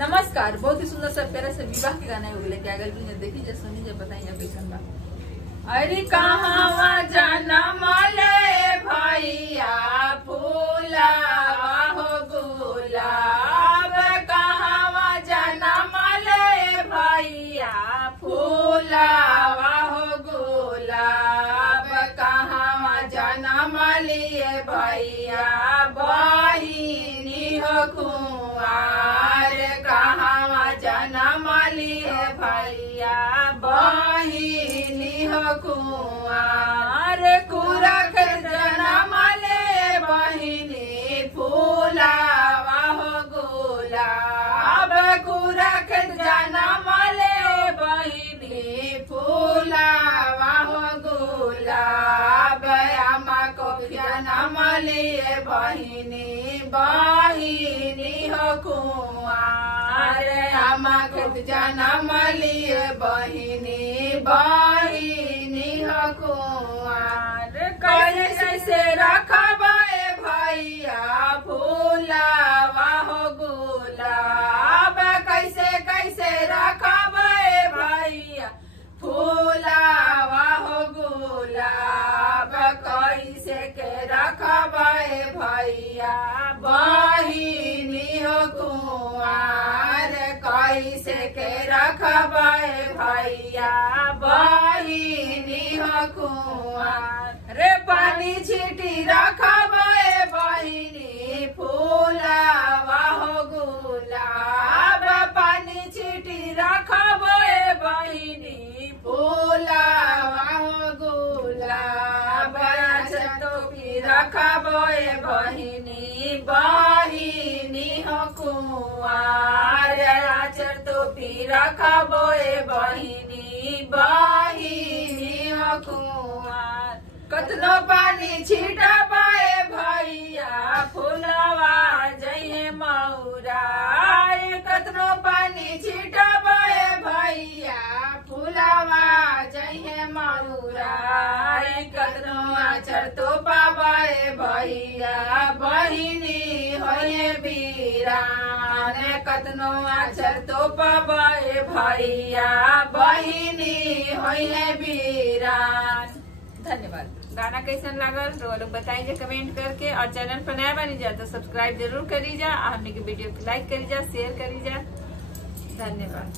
नमस्कार। बहुत ही सुंदर सा प्यारा से विवाह के गाना हो गया। क्या गल देखी जा सुनी जा बताई जा कैसन बा। अरे कहावा जनम ले भैया फूलावा हो गुलाब, कहावा जनम ले भैया फूलावा हो गुलाब, कहावा जनम लिए भैया बहिनी हो कुंवार, कहावा जनम लिए भैया बहिनी हो कुंवार, कुरख जनम ले बहिनी फूलावा हो गुलाब, कुरख जनम ले बहिनी फूलावा हो गुलाब, अम्मा को जनम लिए बहिनी बहिनी हो कुंवार, अम्मा को जनम लिए बहिनी बहिनी हो कुंवार, कैसे रखबे भैया फूलावा हो गुलाब, कैसे कैसे रखबे भैया फूलावा हो गुलाब, कैसे के रखबे भैया बहिनी हो कुंवार, कैसे के रखबे भैया बहिनी हो कुंवार, रे पानी छिटी रखबे बहिनी फूलावा हो गुलाब, पानी छिटी रखबे बहिनी फूलावा हो गुलाब, टोपी रखबे बहिनी बहिनी हो कुंवार, आचर टोपी रखबे बहिनी बहिनी हो कुंवार, कतनो पानी छिटबे भैया फूलवा जइहे मौरा, कतनो पानी छिटबे भैया फूलवा जइहे मौरा, कतनो आचर तो पाबे भैया बहिनी होए बीरान, कतनो आचर तो पाबे भैया बहिनी होए बीरान। धन्यवाद। गाना कैसन लागल तो लोग बताइए कमेंट करके, और चैनल पर नया बनी जा तो सब्सक्राइब जरूर करी जा, हमने के वीडियो को लाइक करी जा, शेयर करी जा। धन्यवाद।